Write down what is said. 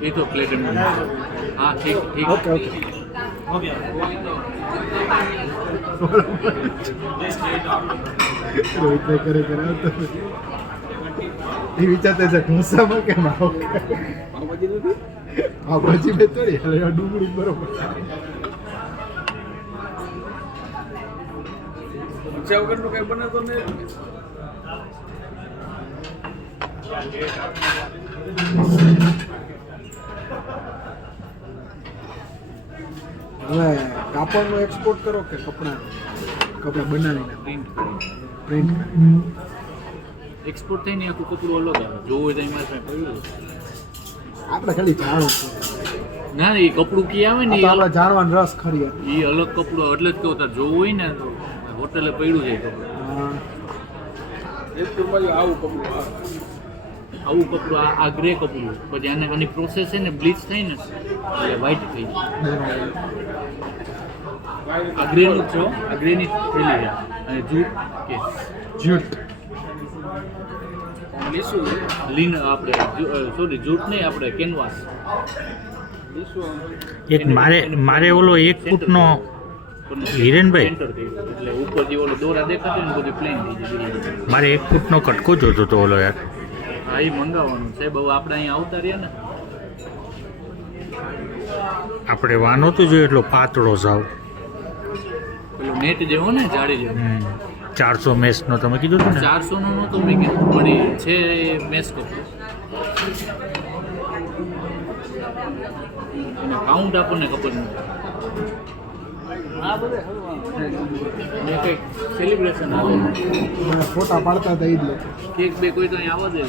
ये तो प्लेट में हाँ ठीक ठीक ओके ओके हो गया રોહિત કરે કરાવતો એ વિચારતા છે ઢોસામાં કેમ આવો આ ભાજી બે થોડી હવે ડુંગળી બરોબર ઊંચા વગરનું કંઈ બનાવતો નહીં. હવે કાપડનું એક્સપોર્ટ કરો કે કપડાં બનાવીને પ્રિન્ટ એક્સપોર્ટ થઈને આખું કપડું અલગ આવે જોવું હોય તો એમાં કાંઈ પડ્યું આપણે ખાલી જાણવું છે ના એ કપડું કી આવે ને આ તો આપણે જાણવાનો રસ ખરી એ અલગ કપડું એટલે જ કહું તાર જોવું હોય ને તો હોટલે પડ્યું છે એ કપડું હા એક ટૂરમાં આવું કપડું આવે. આવું કપડું આ ગ્રે કપડું પછી આની પ્રોસેસ છે ને બ્લીચ થાય ને એટલે વ્હાઈટ થઈ જાય આ ગ્રેનું જ છો આ ગ્રેની થયેલી છે અને જૂટ કે જૂટ લીસું છે. લીન આપણે સોરી જૂટ નહીં આપણે કેનવાસ લીસું એક મારે ઓલો 1 ફૂટનો હિરેનભાઈ સેન્ટર થઈ ગયું એટલે ઉપર જે ઓલો દોરા દેખાતો ને બધું પ્લેન થઈ જાય મારે 1 ફૂટનો કટકો જોતો હતો ઓલો યાર હા એ મંગાવવાનું સાહેબ હવે આપણે અહીંયા આવતા રહ્યા ને આપણે વાનો તો જોઈએ એટલો પાતળો સાવ પેલું નેટ જેવો ને જાડી જેવો 400 મેસનો તમે કીધું હતું ને 400 નો નહોતો મેં કીધું પણ એ છે એ મેસ કપડું અને કાઉન્ટ આપણને ખબર નથી આ બધે ને કંઈક સેલિબ્રેશન આવે ફોટા પાડતા હતા એ જ લોકો કેક બે કોઈ તો અહીંયા આવવા દે